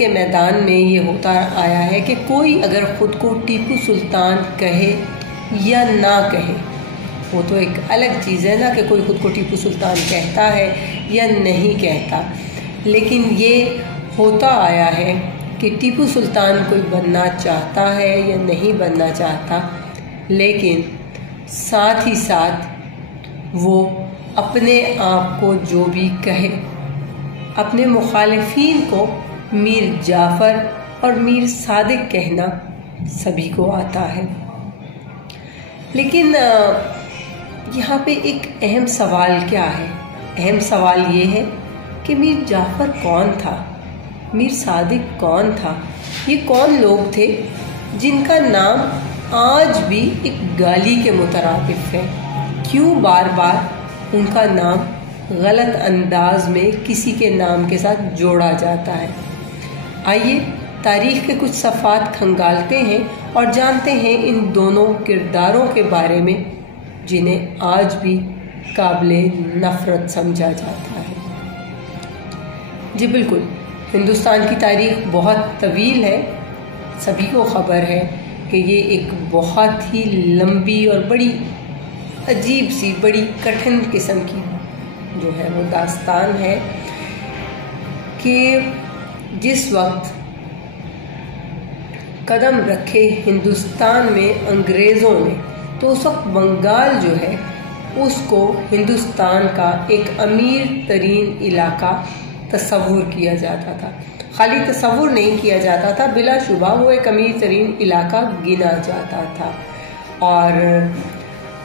के मैदान में ये होता आया है कि कोई अगर ख़ुद को टीपू सुल्तान कहे या ना कहे, वो तो एक अलग चीज़ है ना कि कोई ख़ुद को टीपू सुल्तान कहता है या नहीं कहता, लेकिन ये होता आया है कि टीपू सुल्तान कोई बनना चाहता है या नहीं बनना चाहता, लेकिन साथ ही साथ वो अपने आप को जो भी कहे, अपने मुखालिफिन को मीर जाफ़र और मीर सादिक कहना सभी को आता है। लेकिन यहाँ पे एक अहम सवाल क्या है? अहम सवाल ये है कि मीर जाफ़र कौन था, मीर सादिक कौन था, ये कौन लोग थे जिनका नाम आज भी एक गाली के मुतरादिफ है? क्यों बार बार उनका नाम गलत अंदाज में किसी के नाम के साथ जोड़ा जाता है? आइए तारीख़ के कुछ सफ़ात खंगालते हैं और जानते हैं इन दोनों किरदारों के बारे में जिन्हें आज भी काबिले नफ़रत समझा जाता है। जी बिल्कुल, हिंदुस्तान की तारीख़ बहुत तवील है। सभी को ख़बर है कि ये एक बहुत ही लंबी और बड़ी अजीब सी, बड़ी कठिन किस्म की जो है वो दास्तान है कि जिस वक्त कदम रखे हिंदुस्तान में अंग्रेज़ों ने, तो उस वक्त बंगाल जो है उसको हिंदुस्तान का एक अमीर तरीन इलाका तस्वुर किया जाता था। खाली तस्वुर नहीं किया जाता था, बिलाशुबा वो एक अमीर तरीन इलाका गिना जाता था। और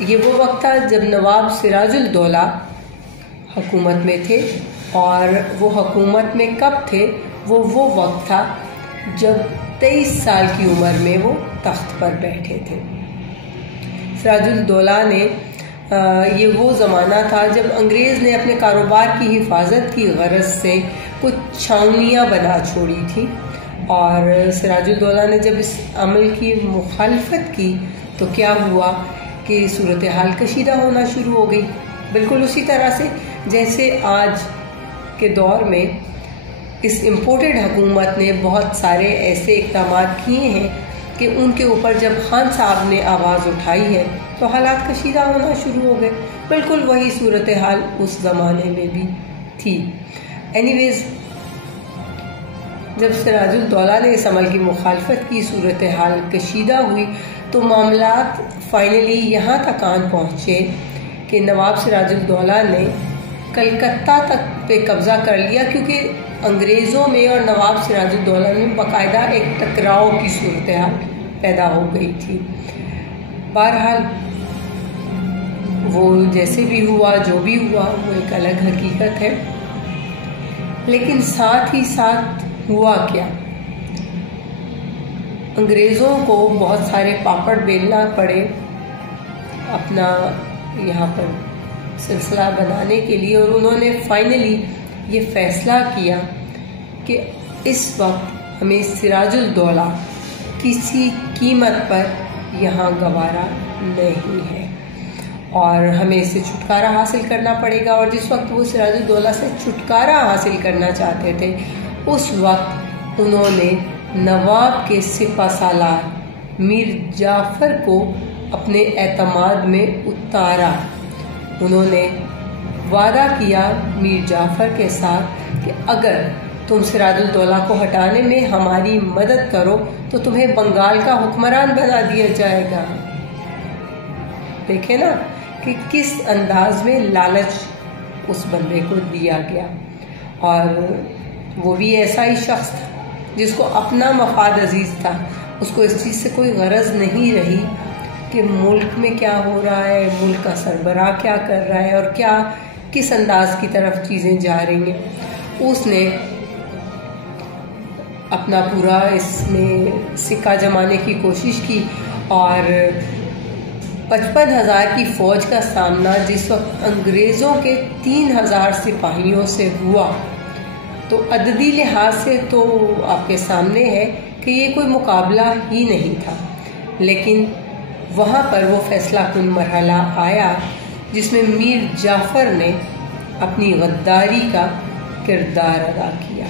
ये वो वक्त था जब नवाब सिराजुल दौला हुकूमत में थे, और वो हुकूमत में कब थे? वो वक्त था जब 23 साल की उम्र में वो तख्त पर बैठे थे। सिराजुल दौला ने ये वो ज़माना था जब अंग्रेज़ ने अपने कारोबार की हिफाजत की गरज से कुछ छावनियाँ बना छोड़ी थी, और सिराजुल दौला ने जब इस अमल की मुखालफत की तो क्या हुआ कि सूरत हाल कशीदा होना शुरू हो गई। बिल्कुल उसी तरह से जैसे आज के दौर में इस इम्पोर्टेड हुकूमत ने बहुत सारे ऐसे इक़दाम किए हैं कि उनके ऊपर जब खान साहब ने आवाज़ उठाई है तो हालात कशीदा होना शुरू हो गए। बिल्कुल वही सूरत हाल उस ज़माने में भी थी। एनीवेज़, जब सिराजुल दौला ने इस अमल की मुखालफत की, सूरत हाल कशीदा हुई, तो मामलात फाइनली यहाँ तक आन पहुँचे कि नवाब सिराजुल दौला ने कलकत्ता तक पे कब्ज़ा कर लिया, क्योंकि अंग्रेज़ों में और नवाब सिराजुल दौला में बाकायदा एक टकराव की सूरत हाल पैदा हो गई थी। बहरहाल वो जैसे भी हुआ, जो भी हुआ, वो एक अलग हकीकत है। लेकिन साथ ही साथ हुआ क्या? अंग्रेज़ों को बहुत सारे पापड़ बेलना पड़े अपना यहाँ पर सिलसिला बनाने के लिए, और उन्होंने फाइनली ये फ़ैसला किया कि इस वक्त हमें सिराजुल दौला किसी कीमत पर यहाँ गवारा नहीं है और हमें इससे छुटकारा हासिल करना पड़ेगा। और जिस वक्त वो सिराजुल दौला से छुटकारा हासिल करना चाहते थे, उस वक्त उन्होंने नवाब के सिपहसालार मीर जाफ़र को अपने एतमाद में उतारा। उन्होंने वादा किया मीर जाफ़र के साथ कि अगर तुम सिराजुल दौला को हटाने में हमारी मदद करो तो तुम्हें बंगाल का हुक्मरान बना दिया जाएगा। देखे ना कि किस अंदाज में लालच उस बंदे को दिया गया, और वो भी ऐसा ही शख्स था जिसको अपना मफाद अजीज था। उसको इस चीज़ से कोई गरज नहीं रही कि मुल्क में क्या हो रहा है, मुल्क का सरबराह क्या कर रहा है और क्या किस अंदाज की तरफ चीज़ें जा रही हैं। उसने अपना पूरा इसमें सिक्का जमाने की कोशिश की और 55,000 की फ़ौज का सामना जिस वक्त अंग्रेज़ों के 3,000 सिपाहियों से हुआ, तो अददी लिहाज से तो आपके सामने है कि ये कोई मुकाबला ही नहीं था। लेकिन वहाँ पर वो फैसला कुन मरहला आया जिसमें मीर जाफ़र ने अपनी गद्दारी का किरदार अदा किया।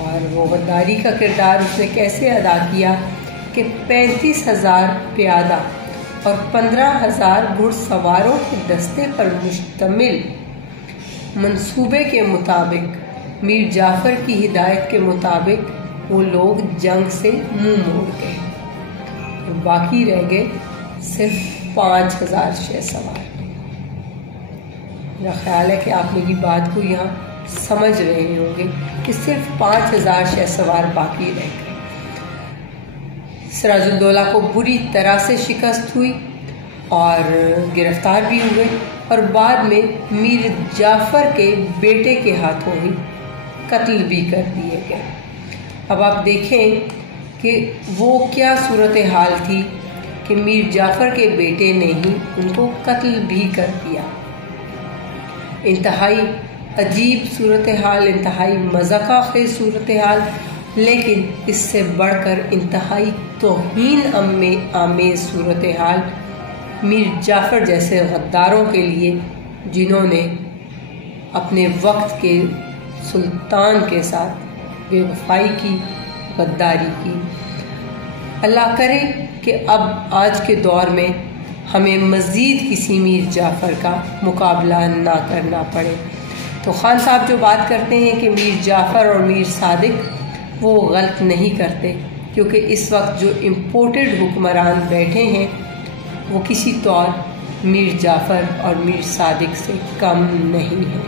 और वो गद्दारी का किरदार उसने कैसे अदा किया कि 35,000 प्यादा और 15,000 घुड़सवारों के दस्ते पर मुश्तमिल मंसूबे के मुताबिक, मीर जाफ़र की हिदायत के मुताबिक वो लोग जंग से मुंह मोड़ गए और बाकी रह गए सिर्फ 5,000 शहसवार। मेरा ख्याल है कि आप मेरी बात को यहाँ समझ रहे होंगे कि सिर्फ 5,000 शहसवार बाकी रह गए। सिराजुद्दौला को बुरी तरह से शिकस्त हुई और गिरफ्तार भी हुए और बाद में मीर जाफ़र के बेटे के हाथों ही कत्ल भी कर दिए गए। अब आप देखें कि वो क्या सूरत हाल थी कि मीर जाफ़र के बेटे ने ही उनको कत्ल भी कर दिया। इंतहाई अजीब सूरत हाल, इंतहाई मज़ाक़ाख़ेज़ सूरत हाल, लेकिन इससे बढ़कर इंतहाई तौहीन आमेज़ सूरत हाल मीर जाफ़र जैसे गद्दारों के लिए, जिन्होंने अपने वक्त के सुल्तान के साथ बेवफाई की, गद्दारी की। अल्लाह करे कि अब आज के दौर में हमें मज़ीद किसी मीर जाफ़र का मुकाबला ना करना पड़े। तो ख़ान साहब जो बात करते हैं कि मीर जाफ़र और मीर सादिक, वो गलत नहीं करते, क्योंकि इस वक्त जो इम्पोर्टेड हुक्मरान बैठे हैं वो किसी तौर मीर जाफ़र और मीर सादिक से कम नहीं है।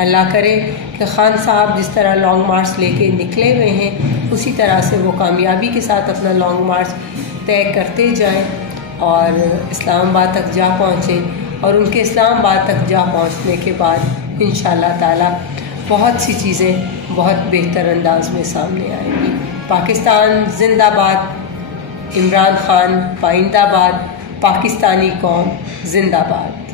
अल्लाह करे कि ख़ान साहब जिस तरह लॉन्ग मार्च लेके निकले हुए हैं उसी तरह से वो कामयाबी के साथ अपना लॉन्ग मार्च तय करते जाएं और इस्लामाबाद तक जा पहुँचे, और उनके इस्लामाबाद तक जा पहुँचने के बाद इंशाअल्लाह ताला बहुत सी चीज़ें बहुत बेहतर अंदाज में सामने आएंगी। पाकिस्तान जिंदाबाद, इमरान खान पाइंदाबाद, पाकिस्तानी कौम जिंदाबाद।